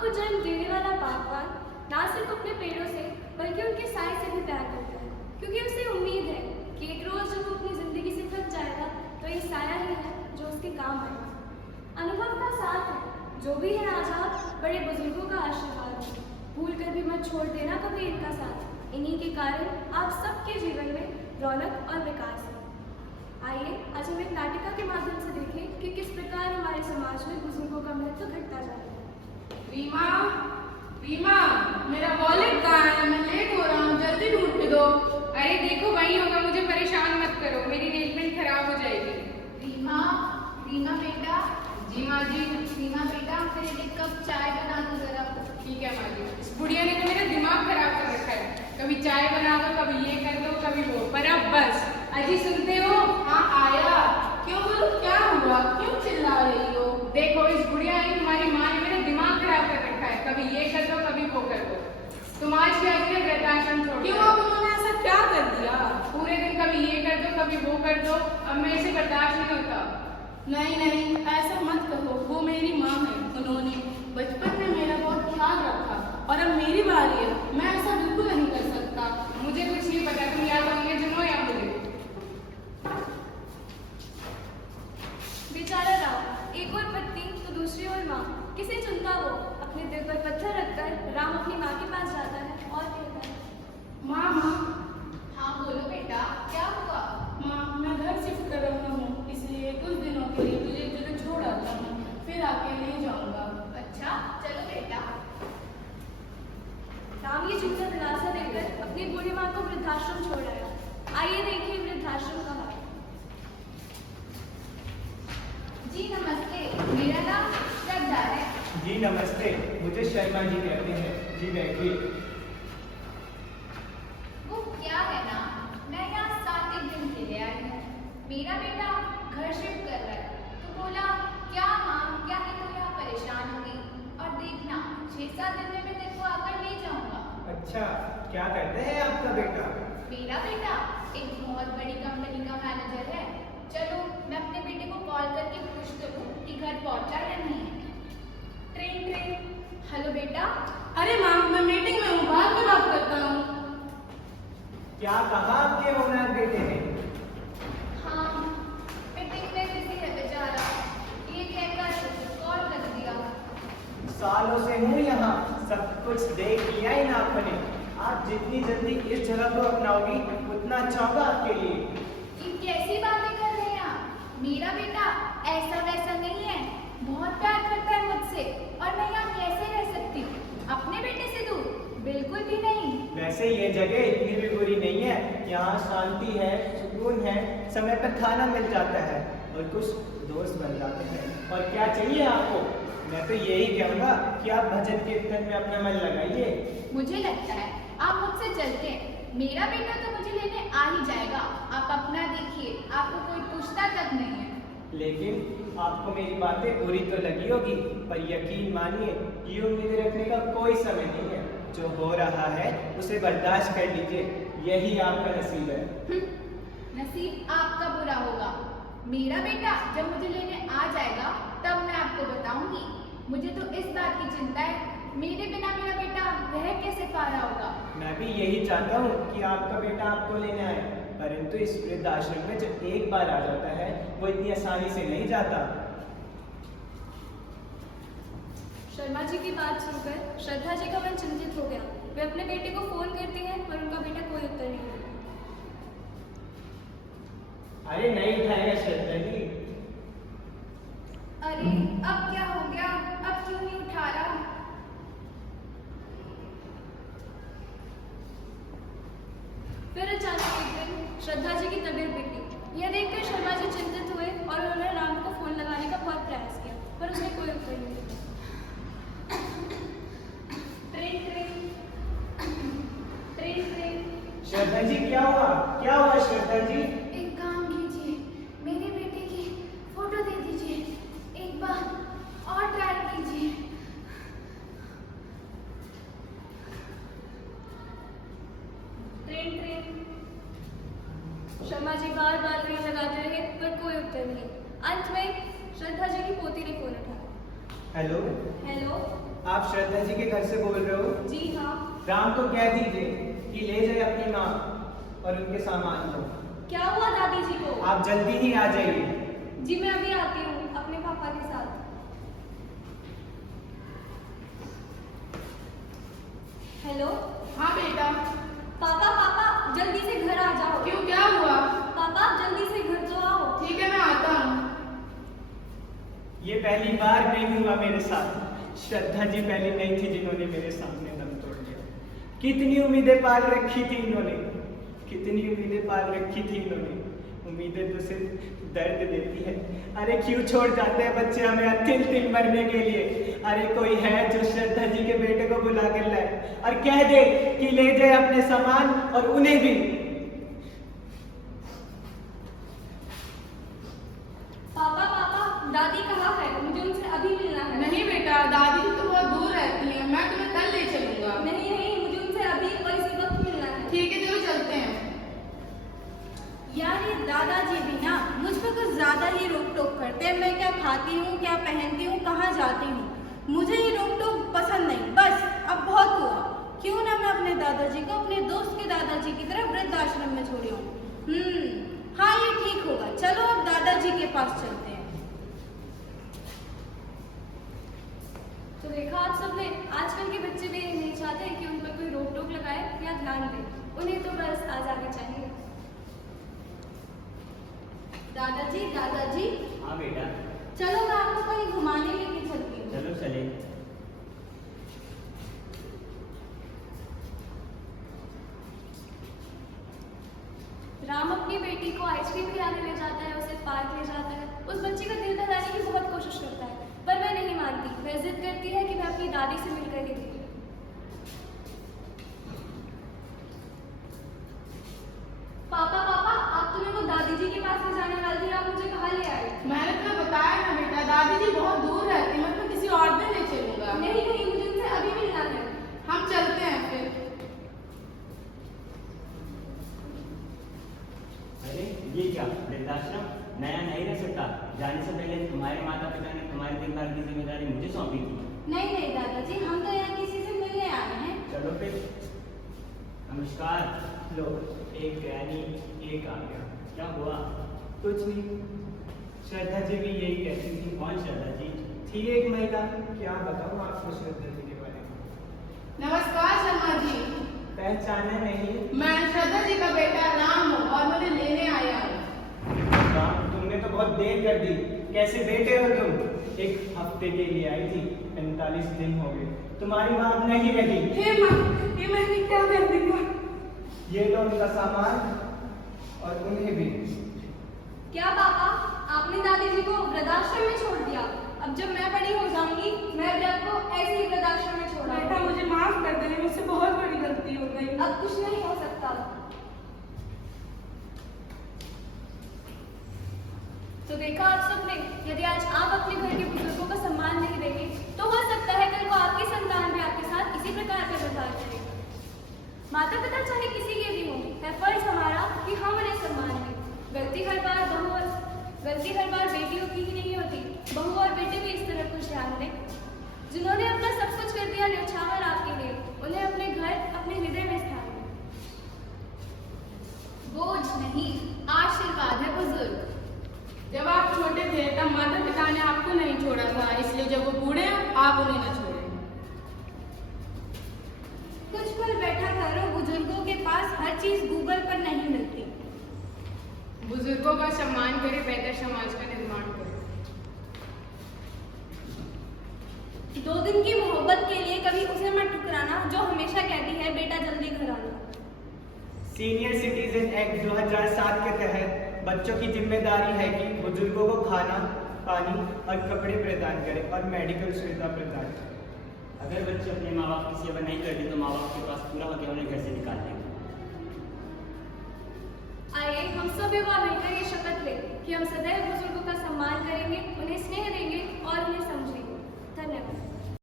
आपको जन्म देने वाला बागवान ना सिर्फ अपने पेड़ों से बल्कि उनके साए से भी प्यार करता है, क्योंकि उसे उम्मीद है कि एक रोज जब वो अपनी जिंदगी से थक जाएगा तो ये साया ही है जो उसके काम आएगा। अनुभव का साथ है, जो भी है आज आप बड़े बुजुर्गों का आशीर्वाद है, भूल कर भी मत छोड़ देना कभी इनका साथ। इन्हीं के कारण आप सबके जीवन में रौनक और विकास है। आइए आज हम एक नाटिका के माध्यम से देखें कि किस प्रकार हमारे समाज में बुजुर्गों का महत्व घटता जा रहा है। रीमा, रीमा, मेरा वॉलेट कहाँ है? मैं लेट हो रहा हूँ, जल्दी ढूंढ के दो। अरे देखो वही होगा, मुझे परेशान मत करो, मेरी नेल पेंट खराब हो जाएगी। रीमा, रीमा बेटा। जी माँ जी। रीमा बेटा, मेरे लिए कप चाय बना दो जरा। ठीक है माँ जी। इस बुढ़िया ने तो मेरा दिमाग खराब कर रखा है, कभी चाय बना दो, कभी ये कर दो, कभी वो। पर अब बस। अजी सुनते हो? हाँ आया। क्यों बोलो, क्या हुआ? क्यों चिल्ला रही हो? देखो इस बुढ़िया ने, तुम्हारी माँ ने मेरा दिमाग खराब कर रखा है, कभी ये कर दो कभी वो कर दो। तुम आज क्या करें, वृद्धाश्रम छोड़। क्यों, अब उन्होंने ऐसा क्या कर दिया? पूरे दिन कभी ये कर दो कभी वो कर दो, अब मेरे से बर्दाश्त नहीं होता। नहीं नहीं, ऐसा मत कहो, वो मेरी माँ है। उन्होंने बचपन में मेरा बहुत ख्याल रखा और अब मेरी बारी है, मैं ऐसा बिल्कुल नहीं कर सकता। मुझे कुछ नहीं पता, तुम या तो अंग्रेज सुनो या मुझे। बेचारा राम, एक और पत्नी तो दूसरी ओर माँ, किसे चुनता वो? अपने दिल पर पत्थर रखकर राम अपनी माँ के पास जाता है और कहता है, माँ माँ। हाँ बोलो बेटा, क्या हुआ? माँ, मैं घर शिफ्ट कर रहा हूँ, इसलिए कुछ दिनों के लिए तुझे एक जगह छोड़ आता हूँ, फिर आके ले जाऊंगा। अच्छा चलो बेटा। राम ये चिंता दिलासा देकर अपनी बूढ़ी माँ को वृद्धाश्रम छोड़ आया। आइए देखिए वृद्धाश्रम का हाल। जी नमस्ते, मेरा नाम श्रद्धा है। जी नमस्ते, मुझे शर्मा जी कहते हैं। जी बैठिए। वो क्या है ना, मैं यहाँ 7 दिन के लिए आई हूँ। मेरा बेटा घर शिफ्ट कर रहा है, तो बोला क्या माँ, क्या है तो यहाँ परेशान होगी और देखना 6-7 दिन में मैं तेरे को आकर ले जाऊँगा। अच्छा, क्या करते हैं आपका बेटा? मेरा बेटा एक बहुत बड़ी कंपनी का मैनेजर है। चलो मैं अपने बेटे को कॉल करके पूछ तो लूँ कि घर पहुँचा या नहीं। Train train. हेलो बेटा। अरे माँ, मैं मीटिंग में हूँ, बाद में बात करता हूँ। क्या कहा आपके होनहार बेटे ने? हाँ, मीटिंग में बिजी है बेचारा, ये कहकर कॉल कर दिया। सालों से हूँ यहाँ, सब कुछ देख लिया इन आंखों ने। आप जितनी जल्दी इस जगह को अपनाओगी उतना अच्छा होगा आपके लिए। ये कैसी बातें कर रहे हैं आप? मेरा बेटा ऐसा वैसा नहीं है, बहुत प्यार करता है मुझसे और मैं यहाँ कैसे रह सकती हूँ अपने बेटे से दूर? बिल्कुल भी नहीं। वैसे ये जगह इतनी भी बुरी नहीं है, यहाँ शांति है, सुकून है, समय पर खाना मिल जाता है और कुछ दोस्त बन जाते हैं। और क्या चाहिए आपको? मैं तो यही कहूँगा कि आप भजन कीर्तन में अपना मन लगाइए। मुझे लगता है आप मुझसे चलते हैं, मेरा बेटा तो मुझे लेने आ ही जाएगा। आप अपना देखिए, आपको कोई पूछता तक नहीं है। लेकिन आपको मेरी बातें बुरी तो लगी होगी, पर यकीन मानिए ये उम्मीद रखने का कोई समय नहीं है। जो हो रहा है उसे बर्दाश्त कर लीजिए, यही आपका नसीब है। नसीब आपका बुरा होगा। मेरा बेटा जब मुझे लेने आ जाएगा तब मैं आपको बताऊंगी। मुझे तो इस बात की चिंता है, मेरे बिना मेरा बेटा रह कैसे पा रहा होगा। मैं भी यही चाहता हूँ कि आपका बेटा आपको लेने आए, परंतु इस वृद्धाश्रम में जो एक बार आ जाता है वो इतनी आसानी से नहीं जाता। शर्मा जी की बात सुनकर श्रद्धा जी का मन चिंतित हो गया। वे अपने बेटे को फोन करती हैं पर उनका बेटा कोई उत्तर नहीं देता। अरे नहीं उठाएगा श्रद्धा जी। अरे अब क्या हो गया, अब क्यों नहीं उठा रहा? फिर अचानक एक दिन श्रद्धा जी की तबीयत बिगड़ी। यह देखकर शर्मा जी चिंतित हुए और उन्होंने राम को फोन लगाने का बहुत प्रयास किया पर उसने कोई उत्तर नहीं दिया। Train train train train. Shraddha ji क्या हुआ? क्या हुआ श्रद्धा जी? एक काम कीजिए, मेरे बेटे की फोटो दे दीजिए, एक बार और ट्राई कीजिए। Train train. शर्मा जी बार बार रिंग लगाते रहे पर कोई उत्तर नहीं। अंत में श्रद्धा जी की पोती ने फोन उठाया। Hello, hello. आप श्रद्धा जी के घर से बोल रहे हो? जी हाँ। राम को कह दीजिए कि ले जाए अपनी माँ और उनके सामान को। क्या हुआ दादी जी को? आप जल्दी ही आ जाइए। जी मैं अभी आती हूँ अपने पापा के साथ। हेलो। हाँ बेटा। पापा पापा जल्दी से घर आ जाओ। क्यों, क्या हुआ? पापा आप जल्दी से घर तो आओ। ठीक है, मैं आता हूँ। ये पहली बार नहीं हुआ मेरे साथ। श्रद्धा जी पहली नहीं थी जिन्होंने मेरे सामने दम तोड़ दिया। कितनी उम्मीदें पाल रखी थी इन्होंने, कितनी उम्मीदें पाल रखी थी इन्होंने। उम्मीदें तो सिर्फ दर्द देती है। अरे क्यों छोड़ जाते हैं बच्चे हमें तिल तिल मरने के लिए। अरे कोई है जो श्रद्धा जी के बेटे को बुला कर लाए और कह दे कि ले जाए अपने सामान और उन्हें भी। पापा पापा दादी कहाँ है? मुझे उनसे अभी मिलना है। नहीं बेटा, दादी तो बहुत दूर रहती है, मैं तुम्हें कल ले चलूंगा। नहीं नहीं मुझे उनसे अभी और इसी वक्त मिलना है। ठीक है, चलो चलते हैं। यार ये दादाजी भी ना मुझ पर कुछ ज्यादा ही रोक टोक करते हैं। मैं क्या खाती हूँ, क्या पहनती हूँ, कहाँ जाती हूँ, मुझे ये रोक टोक पसंद नहीं। बस अब बहुत हुआ। क्यों ना मैं अपने दादाजी को अपने दोस्त के दादाजी की तरह वृद्धाश्रम में छोड़ी हूँ। हाँ ये ठीक होगा। चलो अब दादाजी के पास चलते हैं। तो देखा आप सबने, आजकल के बच्चे भी नहीं चाहते कि उन पर कोई रोक टोक लगाए या ध्यान दे। उन्हें तो बस आजादी चाहिए। दादाजी दादाजी हाँ बेटा, चलो मैं आपको कहीं घुमाने लेके चलती हूँ। चलो चले। राम अपनी बेटी को आइसक्रीम खिलाने ले जाता है, उसे पार्क ले जाता है। उस बच्चे का दिल दहलाने की बहुत कोशिश करता है, पर वह नहीं मानती। वह जिद करती है कि वह अपनी दादी से मिलकर ही देखे। पापा पापा आप तो मेरे को दादी जी के पास ले जाने वाली थी, आप मुझे कहाँ ले आए? मैंने तुम्हें बताया ना बेटा, दादी जी बहुत दूर रहती है, मैं तुम्हें किसी और दिन ले चलूंगा। नहीं नहीं मुझे उनसे अभी मिलना है। हम चलते हैं फिर। अरे ये क्या वृद्धाश्रम? नया नहीं रह सकता। जाने से पहले तुम्हारे माता पिता ने तुम्हारी देखभाल की जिम्मेदारी मुझे सौंपी थी। नहीं नहीं दादाजी, हम तो यहाँ किसी से मिलने आए हैं। चलो फिर। नमस्कार। लो, एक यानी एक आ गया। क्या हुआ? कुछ नहीं, श्रद्धा जी भी यही कहती थी। कौन श्रद्धा जी? थी एक महिला। क्या बताऊँ आपको श्रद्धा जी के बारे में? नमस्कार शर्मा जी। पहचाना नहीं? मैं श्रद्धा जी का बेटा राम हूँ और मुझे लेने आया हूँ। राम, तुमने तो बहुत देर कर दी। कैसे बेटे हो तुम? एक हफ्ते के लिए आई थी, 45 दिन हो गए। तुम्हारी माँ अब नहीं रही। हे माँ, ये मैंने क्या कर दिया? ये लो उनका सामान और उन्हें भी। क्या पापा आपने दादी जी को वृद्धाश्रम में छोड़ दिया? अब जब मैं बड़ी हो जाऊंगी मैं भी आपको ऐसे ही वृद्धाश्रम में छोड़ा। बेटा मुझे माफ कर देने, मुझसे बहुत बड़ी गलती हो गई। अब कुछ नहीं हो सकता। तो देखा आप सबने, यदि आज आप अपने घर के बुजुर्गों का सम्मान नहीं देंगे तो हो सकता है कल को आपकी संतान भी आपके साथ इसी प्रकार का व्यवहार करे। माता पिता चाहे किसी के भी हों, है फर्ज हमारा कि हम उन्हें सम्मान दें। गलती हर बार बेटियों की ही नहीं होती, बहू और बेटे भी इस तरह कुछ ध्यान दें। जिन्होंने अपना सब कुछ कर दिया न्यौछावर आपके लिए, उन्हें अपने घर अपने हृदय में स्थान दें। बोझ नहीं, आशीर्वाद है बुजुर्ग। जब आप छोटे थे तब माता पिता ने आपको नहीं छोड़ा था, इसलिए जब वो बूढ़े हैं आप उन्हें न छोड़ें। कुछ पल बैठा करो, बुजुर्गों के पास हर चीज गूगल पर नहीं मिलती। बुजुर्गों का सम्मान करें, बेहतर समाज का निर्माण करें। 2 दिन की मोहब्बत के लिए कभी उसे मत ठुकराना जो हमेशा कहती है बेटा जल्दी घर आना। सीनियर सिटीजन एक्ट 2007 के तहत बच्चों की जिम्मेदारी है कि बुजुर्गों को खाना, पानी और कपड़े प्रदान करें और मेडिकल सुविधा प्रदान करें। अगर बच्चे अपने माँ बाप की सेवा नहीं करते तो माँ बाप के पास पूरा होकर उन्हें घर से निकाल देंगे। आइए हम सब युवा मिलकर ये शपथ लें कि हम सदैव बुजुर्गों का सम्मान करेंगे, उन्हें स्नेह देंगे और उन्हें समझेंगे। धन्यवाद।